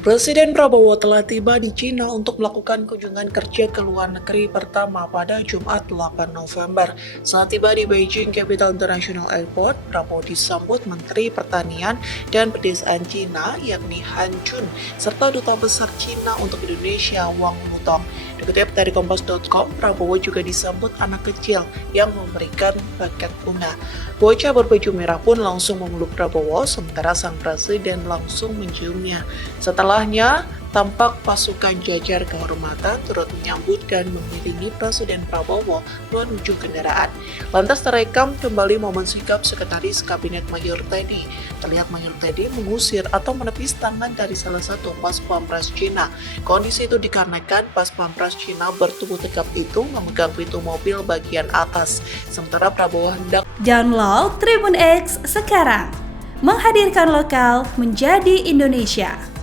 Presiden Prabowo telah tiba di Cina untuk melakukan kunjungan kerja ke luar negeri pertama pada Jumat 8 November. Saat tiba di Beijing Capital International Airport, Prabowo disambut Menteri Pertanian dan Pedesaan Cina yakni Han Jun, serta Duta Besar Cina untuk Indonesia Wang Lutong. Dikutip dari Kompas.com, Prabowo juga disambut anak kecil yang memberikan paket bunga. Bocah berbaju merah pun langsung memeluk Prabowo, sementara sang presiden langsung menciumnya. Setelahnya, tampak pasukan jajar kehormatan turut menyambut dan mengiringi Presiden Prabowo menuju kendaraan. Lantas terekam kembali momen sikap Sekretaris Kabinet Mayor Teddy. Terlihat Mayor Teddy mengusir atau menepis tangan dari salah satu pas pampres Cina. Kondisi itu dikarenakan pas pampres Cina bertubuh tegap itu memegang pintu mobil bagian atas, sementara Prabowo hendak Download Tribun X sekarang, menghadirkan lokal menjadi Indonesia.